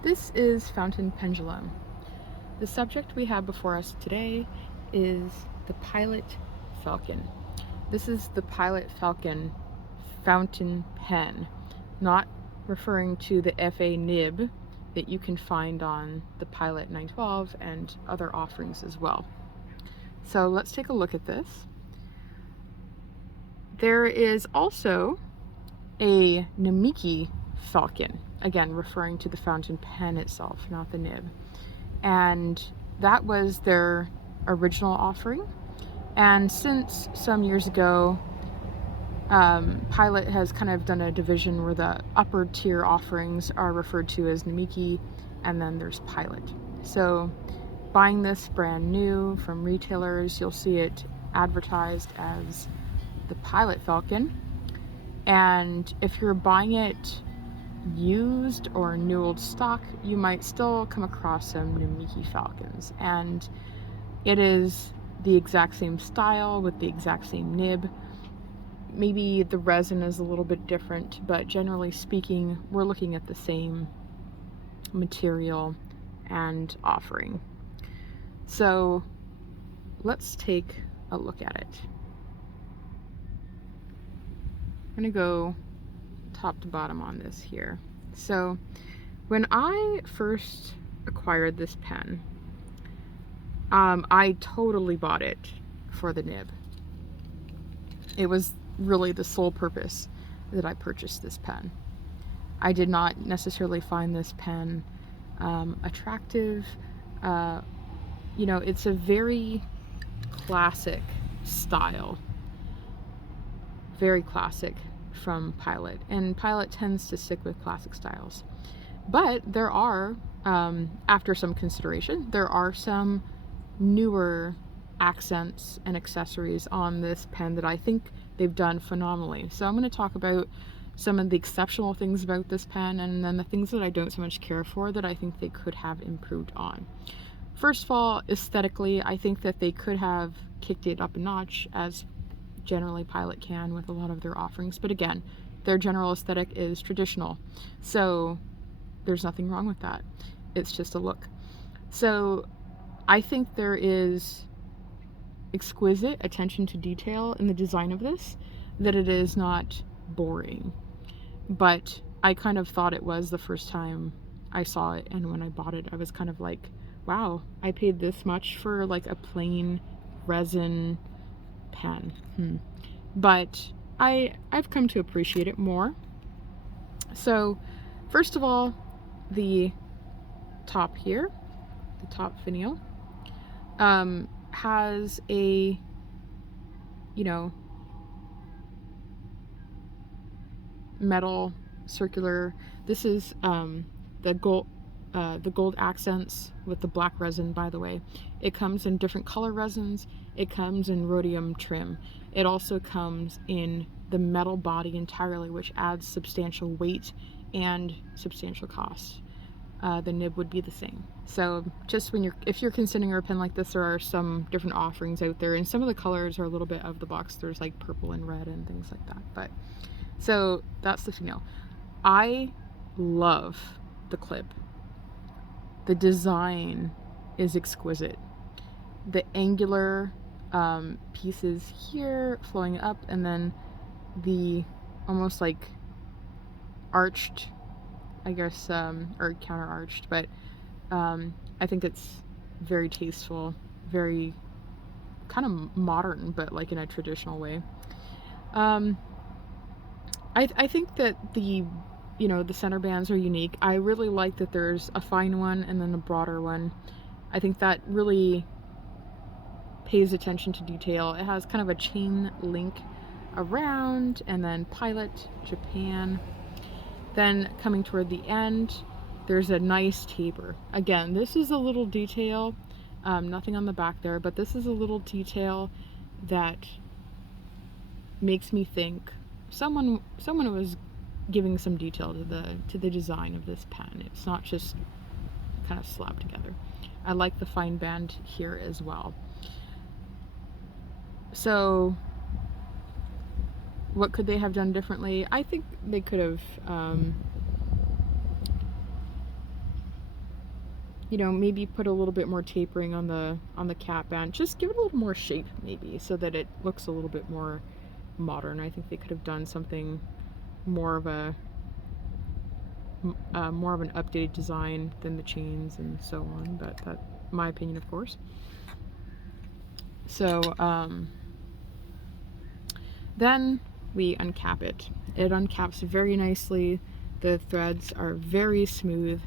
This is Fountain Pendulum. The subject we have before us today is the Pilot Falcon. This is the Pilot Falcon fountain pen, not referring to the FA nib that you can find on the Pilot 912 and other offerings as well. So let's take a look at this. There is also a Namiki Falcon, again referring to the fountain pen itself, not the nib. And that was their original offering. And since some years ago, Pilot has kind of done a division where the upper tier offerings are referred to as Namiki, and then there's Pilot. So buying this brand new from retailers, you'll see it advertised as the Pilot Falcon. And if you're buying it used or new old stock, you might still come across some Namiki Falcons, and it is the exact same style with the exact same nib. Maybe the resin is a little bit different, but generally speaking, we're looking at the same material and offering. So let's take a look at it. I'm gonna go top to bottom on this here. So when I first acquired this pen, I totally bought it for the nib. It was really the sole purpose that I purchased this pen. I did not necessarily find this pen attractive. You know, it's a very classic style, very classic from Pilot, and Pilot tends to stick with classic styles. But there are, after some consideration, there are some newer accents and accessories on this pen that I think they've done phenomenally. So I'm going to talk about some of the exceptional things about this pen, and then the things that I don't so much care for that I think they could have improved on. First of all, aesthetically, I think that they could have kicked it up a notch, as generally Pilot can with a lot of their offerings. But again, their general aesthetic is traditional, so there's nothing wrong with that. It's just a look. So I think there is exquisite attention to detail in the design of this, that it is not boring. But I kind of thought it was the first time I saw it, and when I bought it, I was kind of like, wow, I paid this much for like a plain resin pen. But I've come to appreciate it more. So first of all, the top here, the top finial, has a, you know, metal circular. This is the gold accents with the black resin, by the way. It comes in different color resins. It comes in rhodium trim. It also comes in the metal body entirely, which adds substantial weight and substantial cost. The nib would be the same. So just if you're considering a pen like this, there are some different offerings out there, and some of the colors are a little bit out of the box. There's like purple and red and things like that. But so that's the finial. I love the clip. The design is exquisite. The angular pieces here flowing up, and then the almost like arched, I guess, or counter arched, but I think it's very tasteful, very kind of modern, but like in a traditional way. I think that the center bands are unique. I really like that there's a fine one and then a broader one. I think that really pays attention to detail. It has kind of a chain link around, and then Pilot Japan. Then coming toward the end, there's a nice taper. Again, this is a little detail, nothing on the back there, but this is a little detail that makes me think someone was giving some detail to the design of this pen. It's not just kind of slapped together. I like the fine band here as well. So what could they have done differently? I think they could have you know, maybe put a little bit more tapering on the cap band. Just give it a little more shape, maybe, so that it looks a little bit more modern. I think they could have done something more of a more of an updated design than the chains and so on, but that's my opinion, of course. So then we uncap it. It uncaps very nicely. The threads are very smooth.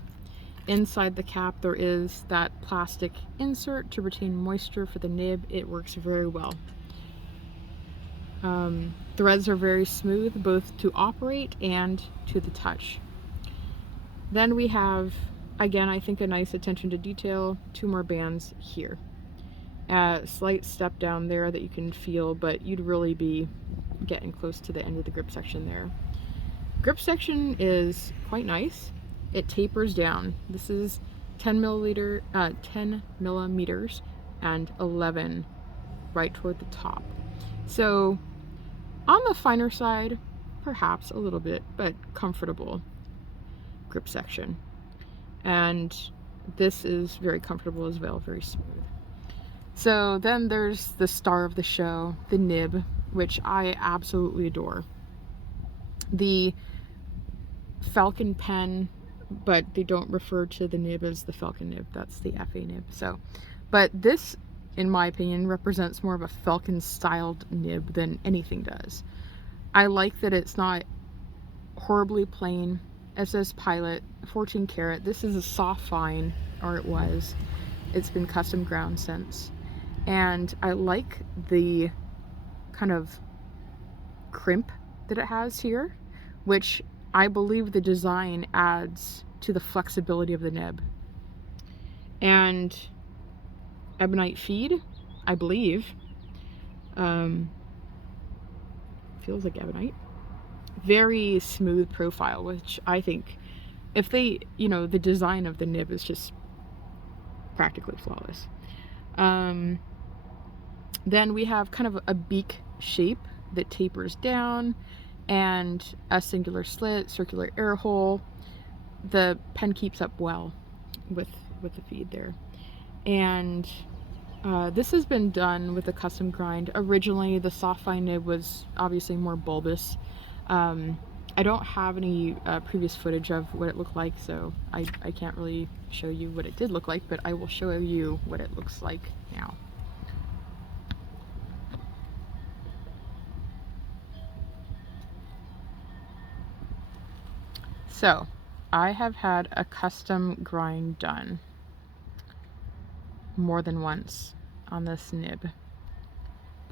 Inside the cap there is that plastic insert to retain moisture for the nib. It works very well. Threads are very smooth, both to operate and to the touch. Then we have, again, I think a nice attention to detail, 2 more bands here. A slight step down there that you can feel, but you'd really be getting close to the end of the grip section there. Grip section is quite nice. It tapers down. This is 10 millimeters and 11 right toward the top. So on the finer side, perhaps a little bit, but comfortable grip section. And this is very comfortable as well, very smooth. So then there's the star of the show, the nib, which I absolutely adore. The Falcon pen, but they don't refer to the nib as the Falcon nib. That's the FA nib. So, but this, in my opinion, represents more of a Falcon styled nib than anything does. I like that it's not horribly plain. It says Pilot, 14 karat. This is a soft fine, or it was. It's been custom ground since. And I like the kind of crimp that it has here, which I believe the design adds to the flexibility of the nib. And ebonite feed, I believe. Feels like ebonite. Very smooth profile, which I think, if they, you know, the design of the nib is just practically flawless. Then we have kind of a beak shape that tapers down, and a singular slit, circular air hole. The pen keeps up well with the feed there. And this has been done with a custom grind. Originally, the soft fine nib was obviously more bulbous. I don't have any previous footage of what it looked like, so I can't really show you what it did look like, but I will show you what it looks like now. So, I have had a custom grind done more than once on this nib.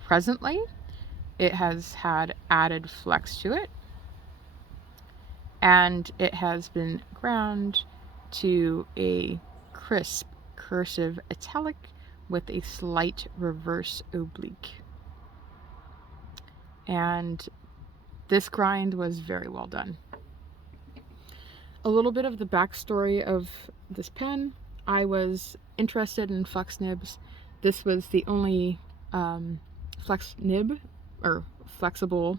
Presently, it has had added flex to it, and it has been ground to a crisp cursive italic with a slight reverse oblique. And this grind was very well done. A little bit of the backstory of this pen. I was interested in flex nibs. This was the only flex nib, or flexible.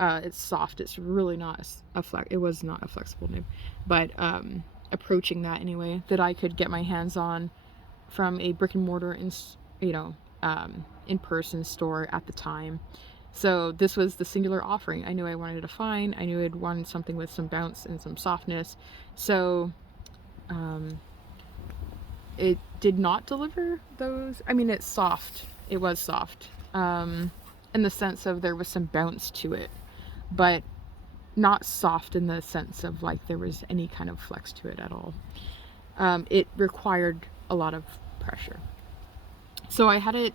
It's soft. It's really not it was not a flexible nib, but approaching that anyway, that I could get my hands on from a brick and mortar in-person store at the time. So this was the singular offering I knew I wanted to find. I knew I'd wanted something with some bounce and some softness. So it did not deliver those. I mean, it's soft. It was soft in the sense of there was some bounce to it, but not soft in the sense of like there was any kind of flex to it at all. It required a lot of pressure. So I had it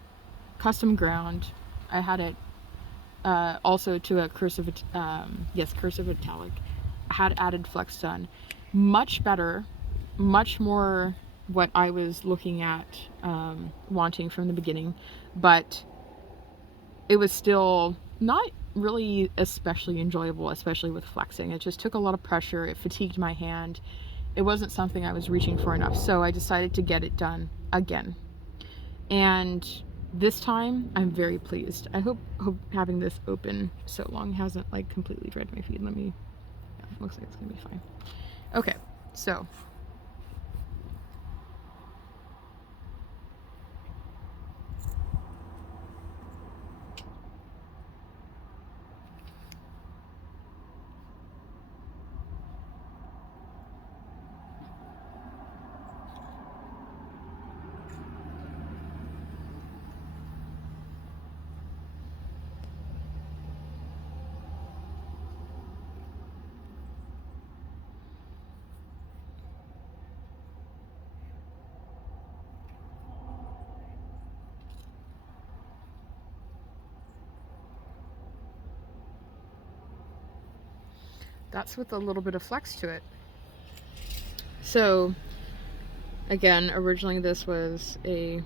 custom ground. I had it also to a cursive italic. I had added flex done. Much better, much more what I was looking at, wanting from the beginning, but it was still not really especially enjoyable, especially with flexing. It just took a lot of pressure. It fatigued my hand. It wasn't something I was reaching for enough, so I decided to get it done again. And this time, I'm very pleased. I hope having this open so long hasn't like completely dried my feet. Yeah, looks like it's gonna be fine. Okay, so that's with a little bit of flex to it. So again, originally this was a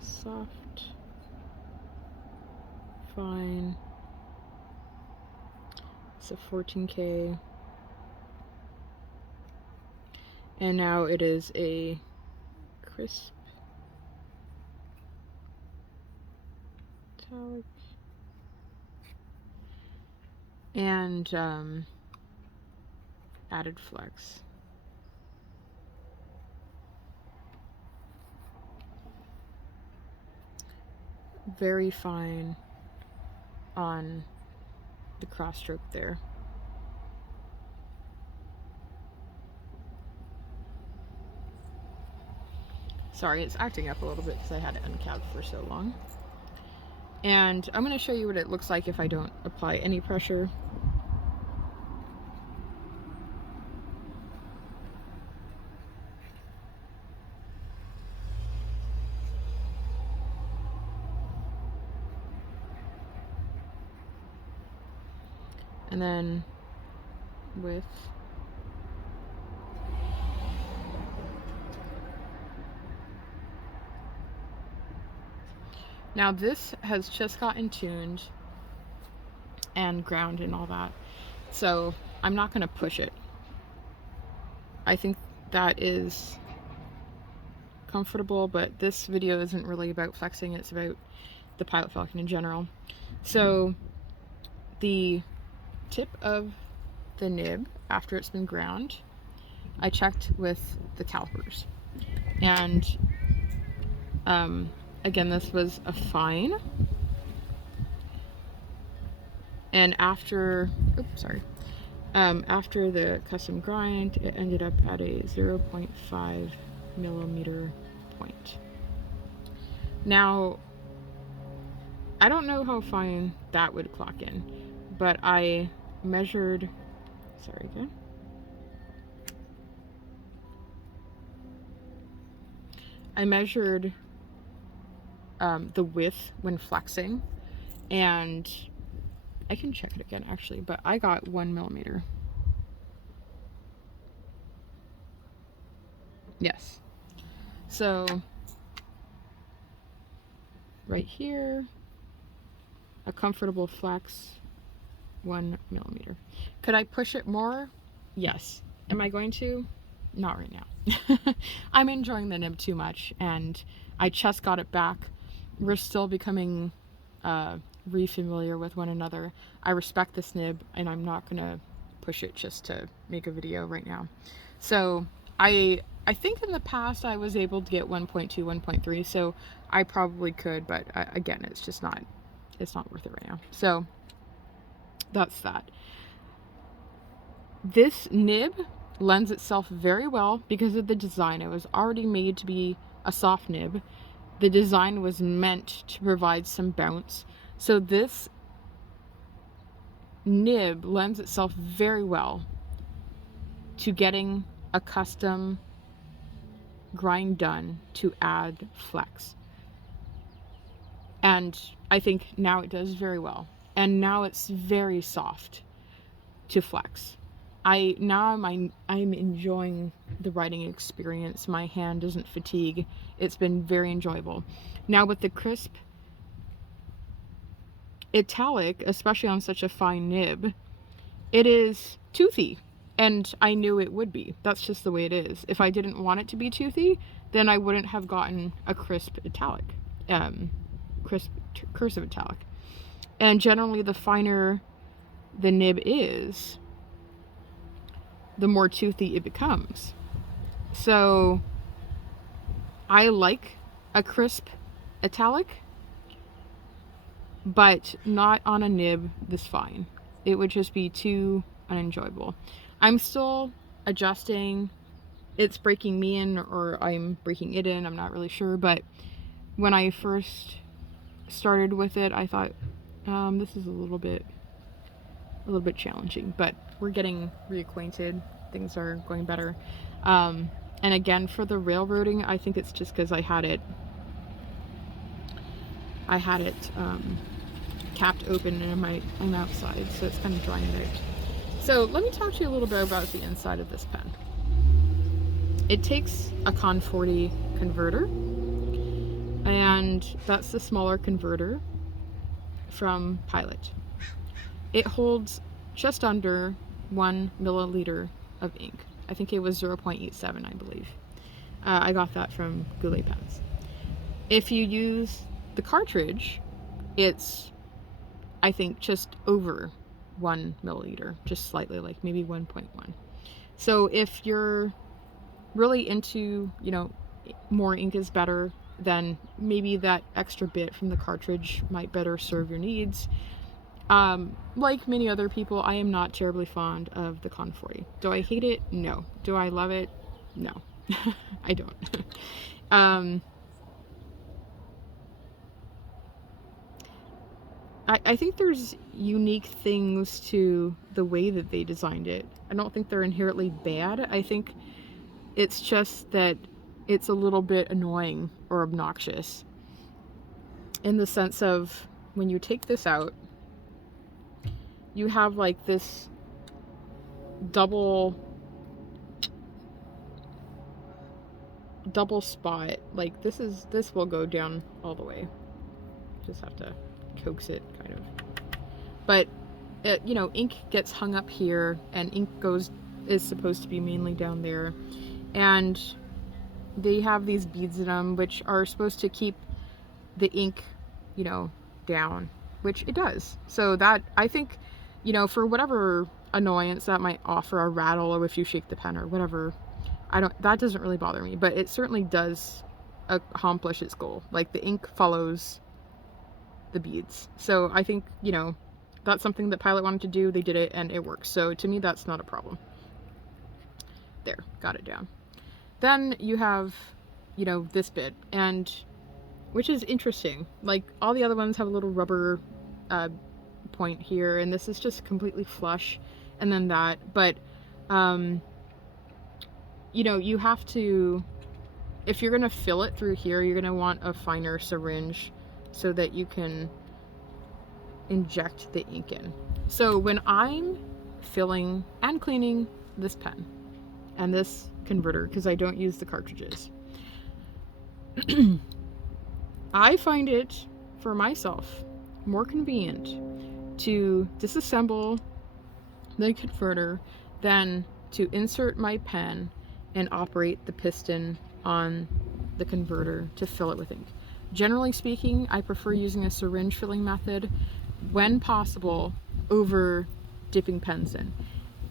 soft, fine, it's a 14K, and now it is a crisp Italic and added flex. Very fine on the cross stroke there. Sorry, it's acting up a little bit because I had it uncapped for so long. And I'm going to show you what it looks like if I don't apply any pressure. And then with now this has just gotten tuned and ground and all that, so I'm not going to push it. I think that is comfortable, but this video isn't really about flexing, it's about the Pilot Falcon in general. So the tip of the nib, after it's been ground, I checked with the calipers, and again, this was a fine, and after after the custom grind, it ended up at a 0.5 millimeter point. Now, I don't know how fine that would clock in, but I measured, I measured the width when flexing, and I can check it again actually, but I got 1 millimeter. Yes. So right here, a comfortable flex, 1 millimeter. Could I push it more? Yes. Am I going to? Not right now. I'm enjoying the nib too much, and I just got it back. We're still becoming re-familiar with one another. I respect this nib, and I'm not gonna push it just to make a video right now. So I think in the past I was able to get 1.2, 1.3, so I probably could, but again, it's not worth it right now. So that's that. This nib lends itself very well because of the design. It was already made to be a soft nib. The design was meant to provide some bounce. So this nib lends itself very well to getting a custom grind done to add flex. And I think now it does very well. And now it's very soft to flex. I'm enjoying the writing experience. My hand doesn't fatigue. It's been very enjoyable. Now with the crisp Italic, especially on such a fine nib, it is toothy, and I knew it would be. That's just the way it is. If I didn't want it to be toothy, then I wouldn't have gotten a crisp Italic, crisp cursive Italic. And generally, the finer the nib is, the more toothy it becomes. So I like a crisp Italic, but not on a nib this fine. It would just be too unenjoyable. I'm still adjusting. It's breaking me in, or I'm breaking it in, I'm not really sure, but when I first started with it, I thought this is a little bit challenging, but we're getting reacquainted. Things are going better. And again, for the railroading, I think it's just because I had it capped open and I'm outside, so it's kind of drying it out. So let me talk to you a little bit about the inside of this pen. It takes a Con 40 converter, and that's the smaller converter from Pilot. It holds just under 1 milliliter of ink. I think it was 0.87, I believe. I got that from Goulet Pens. If you use the cartridge, it's, I think, just over 1 milliliter, just slightly, like maybe 1.1. So if you're really into, you know, more ink is better, then maybe that extra bit from the cartridge might better serve your needs. Like many other people, I am not terribly fond of the Con 40. Do I hate it? No. Do I love it? No. I don't. I think there's unique things to the way that they designed it. I don't think they're inherently bad. I think it's just that it's a little bit annoying or obnoxious in the sense of when you take this out, you have like this double spot. Like this will go down all the way. Just have to coax it kind of. But it, you know, ink gets hung up here, and ink is supposed to be mainly down there, and they have these beads in them which are supposed to keep the ink, you know, down, which it does. So that, I think, you know, for whatever annoyance that might offer a rattle or if you shake the pen or whatever, that doesn't really bother me, but it certainly does accomplish its goal. Like the ink follows the beads. So I think, you know, that's something that Pilot wanted to do. They did it and it works. So to me, that's not a problem. There, got it down. Then you have, you know, this bit, and which is interesting. Like all the other ones have a little rubber point here, and this is just completely flush, and then that. But you know, you have to, if you're gonna fill it through here, you're gonna want a finer syringe so that you can inject the ink in. So when I'm filling and cleaning this pen and this converter, because I don't use the cartridges, I find it for myself more convenient to disassemble the converter than to insert my pen and operate the piston on the converter to fill it with ink. Generally speaking, I prefer using a syringe filling method when possible over dipping pens in.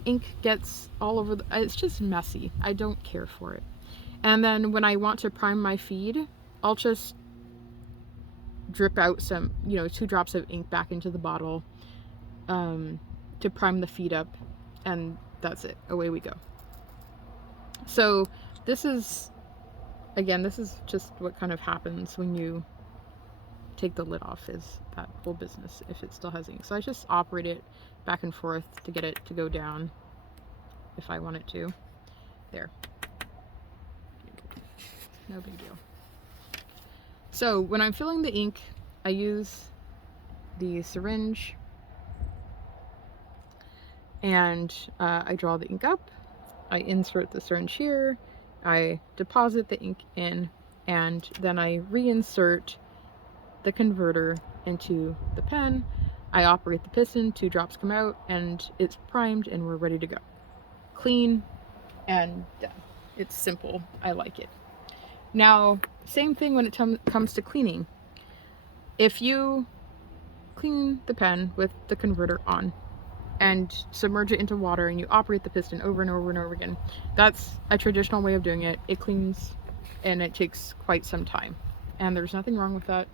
Ink gets all over it's just messy. I don't care for it. And then when I want to prime my feed, I'll just drip out some, you know, 2 drops of ink back into the bottle to prime the feed up, and that's it. Away we go. So this is, again, this is just what kind of happens when you take the lid off, is that whole business, if it still has ink. So I just operate it back and forth to get it to go down if I want it to. There. No big deal. So when I'm filling the ink, I use the syringe, and I draw the ink up. I insert the syringe here, I deposit the ink in, and then I reinsert the converter into the pen. I operate the piston, 2 drops come out, and it's primed, and we're ready to go. Clean and done. It's simple. I like it. Now, same thing when it comes to cleaning. If you clean the pen with the converter on and submerge it into water and you operate the piston over and over and over again, that's a traditional way of doing it. It cleans and it takes quite some time, and there's nothing wrong with that.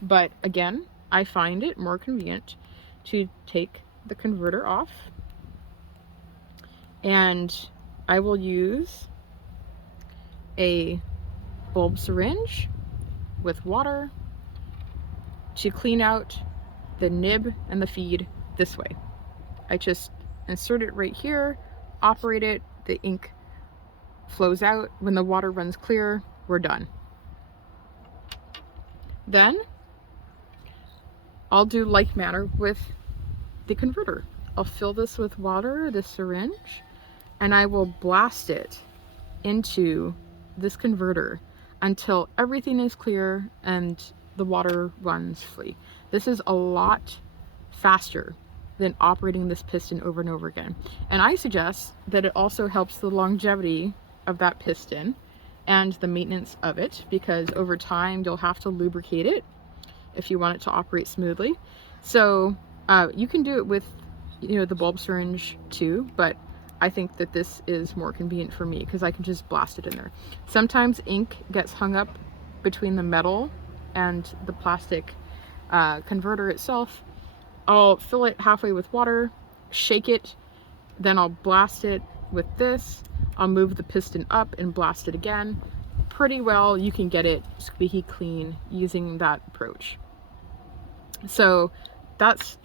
But again, I find it more convenient to take the converter off, and I will use a bulb syringe with water to clean out the nib and the feed this way. I just insert it right here, operate it, the ink flows out. When the water runs clear, we're done. Then I'll do like manner with the converter. I'll fill this with water, this syringe, and I will blast it into this converter until everything is clear and the water runs free. This is a lot faster than operating this piston over and over again. And I suggest that it also helps the longevity of that piston and the maintenance of it, because over time you'll have to lubricate it if you want it to operate smoothly. So you can do it with, you know, the bulb syringe too, but I think that this is more convenient for me because I can just blast it in there. Sometimes ink gets hung up between the metal and the plastic converter itself. I'll fill it halfway with water, shake it, then I'll blast it with this. I'll move the piston up and blast it again. Pretty well you can get it squeaky clean using that approach. So that's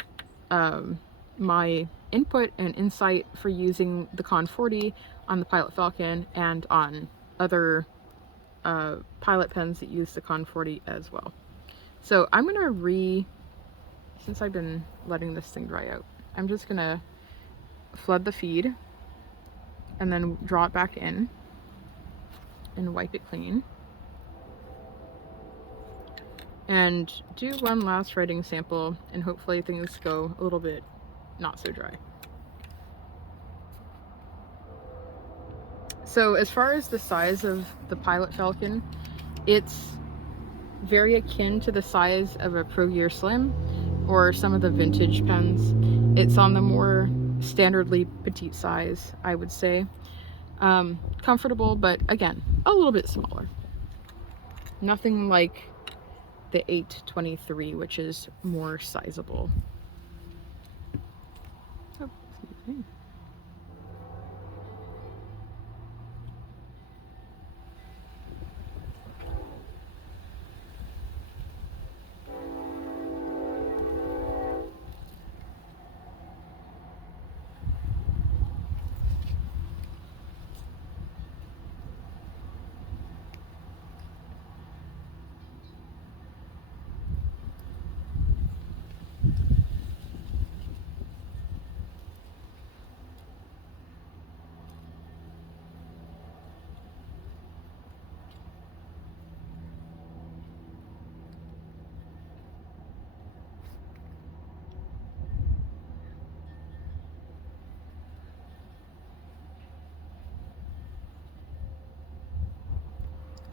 my input and insight for using the Con 40 on the Pilot Falcon and on other Pilot pens that use the Con 40 as well. So I'm gonna since I've been letting this thing dry out, I'm just gonna flood the feed and then draw it back in and wipe it clean. And do one last writing sample, and hopefully things go a little bit not so dry. So as far as the size of the Pilot Falcon, it's very akin to the size of a Pro Gear Slim or some of the vintage pens. It's on the more standardly petite size, I would say. Comfortable, but again, a little bit smaller. Nothing like the 823, which is more sizable. Oh, excuse me.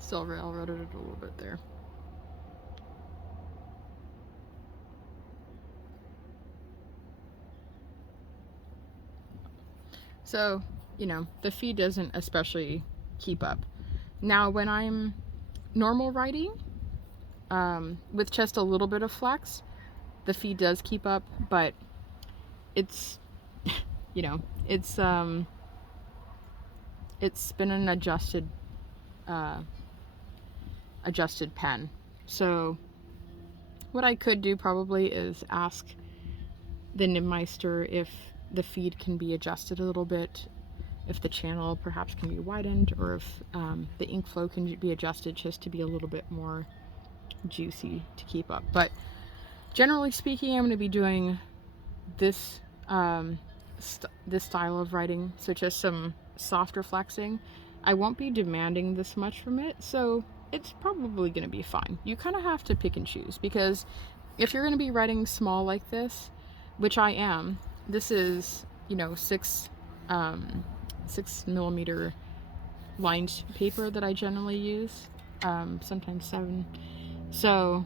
Still railroaded it a little bit there. So, you know, the feed doesn't especially keep up. Now, when I'm normal writing, with just a little bit of flex, the feed does keep up, but it's, you know, it's been an adjusted pen. So what I could do probably is ask the Nibmeister if the feed can be adjusted a little bit, if the channel perhaps can be widened, or if the ink flow can be adjusted just to be a little bit more juicy to keep up. But generally speaking, I'm going to be doing this this style of writing, so just some softer flexing. I won't be demanding this much from it, so it's probably going to be fine. You kind of have to pick and choose, because if you're going to be writing small like this, which I am, this is, you know, 6mm lined paper that I generally use, sometimes 7. So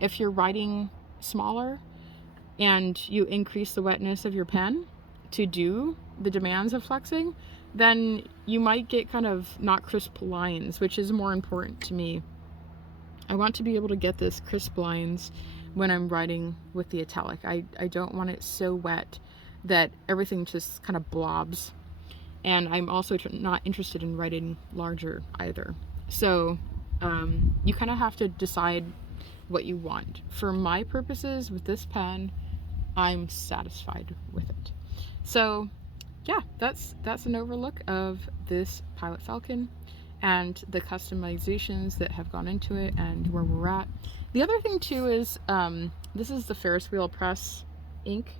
if you're writing smaller and you increase the wetness of your pen to do the demands of flexing, then you might get kind of not crisp lines, which is more important to me. I want to be able to get this crisp lines when I'm writing with the Italic. I don't want it so wet that everything just kind of blobs. And I'm also not interested in writing larger either. So you kind of have to decide what you want. For my purposes with this pen, I'm satisfied with it. So yeah, that's an overlook of this Pilot Falcon and the customizations that have gone into it and where we're at. The other thing too is this is the Ferris wheel press ink.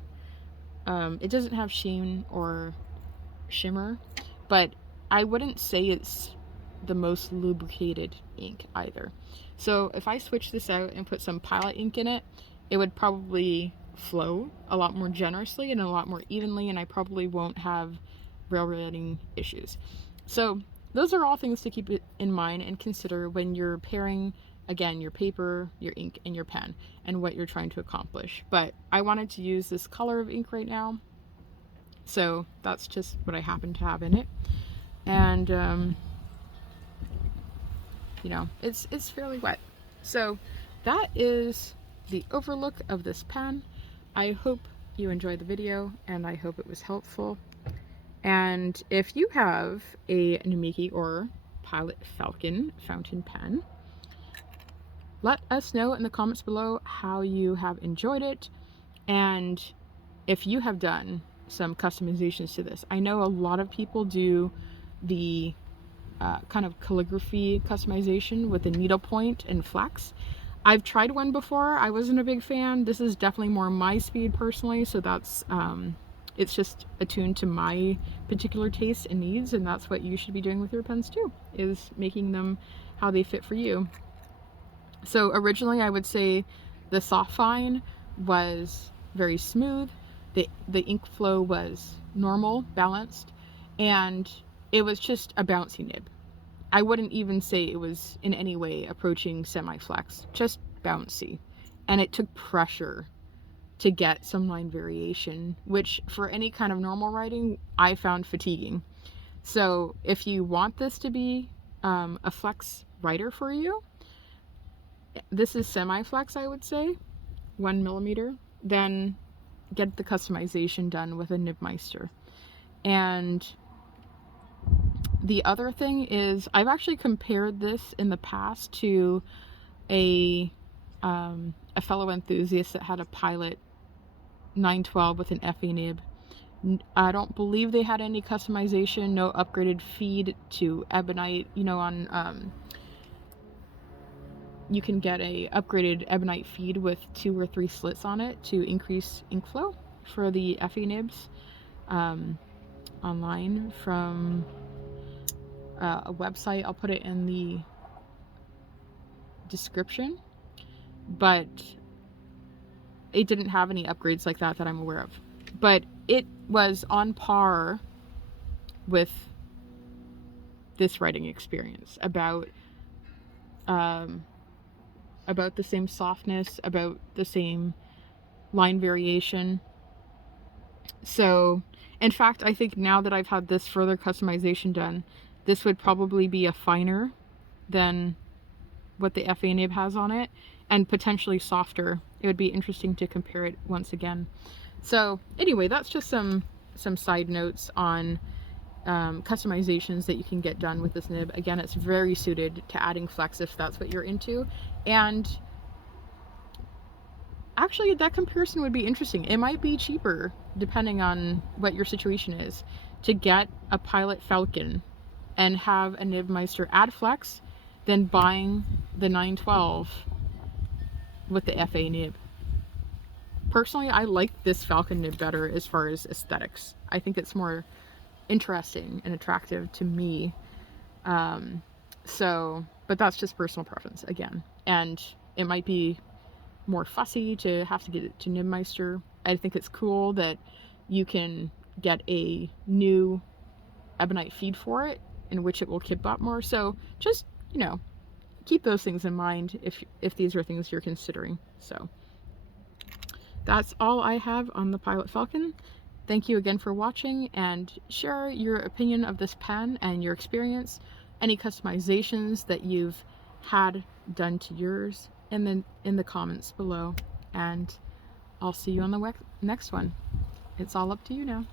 It doesn't have sheen or shimmer, but I wouldn't say it's the most lubricated ink either. So if I switch this out and put some Pilot ink in it, it would probably flow a lot more generously and a lot more evenly, and I probably won't have railroading issues. So those are all things to keep in mind and consider when you're pairing, again, your paper, your ink, and your pen, and what you're trying to accomplish. But I wanted to use this color of ink right now, so that's just what I happen to have in it. And you know, it's fairly wet. So that is the overlook of this pen. I hope you enjoyed the video, and I hope it was helpful. And if you have a Namiki or Pilot Falcon fountain pen, let us know in the comments below how you have enjoyed it, and if you have done some customizations to this. I know a lot of people do the kind of calligraphy customization with the needlepoint and flex. I've tried one before. I wasn't a big fan. This is definitely more my speed personally, so that's it's just attuned to my particular tastes and needs, and that's what you should be doing with your pens too, is making them how they fit for you. So originally I would say the soft fine was very smooth, the ink flow was normal, balanced, and it was just a bouncy nib. I wouldn't even say it was in any way approaching semi-flex, just bouncy. And it took pressure to get some line variation, which for any kind of normal writing, I found fatiguing. So if you want this to be a flex writer for you, this is semi-flex, I would say, 1mm, then get the customization done with a Nibmeister. And the other thing is, I've actually compared this in the past to a fellow enthusiast that had a Pilot 912 with an FA nib. I don't believe they had any customization, no upgraded feed to ebonite. You know, on you can get a upgraded ebonite feed with 2 or 3 slits on it to increase ink flow for the FA nibs, online from a website. I'll put it in the description, but it didn't have any upgrades like that I'm aware of. But it was on par with this writing experience, about the same softness, about the same line variation. So in fact, I think now that I've had this further customization done, this would probably be a finer than what the FA nib has on it, and potentially softer. It would be interesting to compare it once again. So anyway, that's just some side notes on customizations that you can get done with this nib. Again, it's very suited to adding flex if that's what you're into. And actually, that comparison would be interesting. It might be cheaper, depending on what your situation is, to get a Pilot Falcon and have a Nibmeister add flex than buying the 912 with the FA nib. Personally, I like this Falcon nib better as far as aesthetics. I think it's more interesting and attractive to me. But that's just personal preference again. And it might be more fussy to have to get it to Nibmeister. I think it's cool that you can get a new ebonite feed for it, in which it will kip up more. So just, you know, keep those things in mind if these are things you're considering. So that's all I have on the Pilot Falcon. Thank you again for watching, and share your opinion of this pen and your experience, any customizations that you've had done to yours in the comments below, and I'll see you on the next one. It's all up to you now.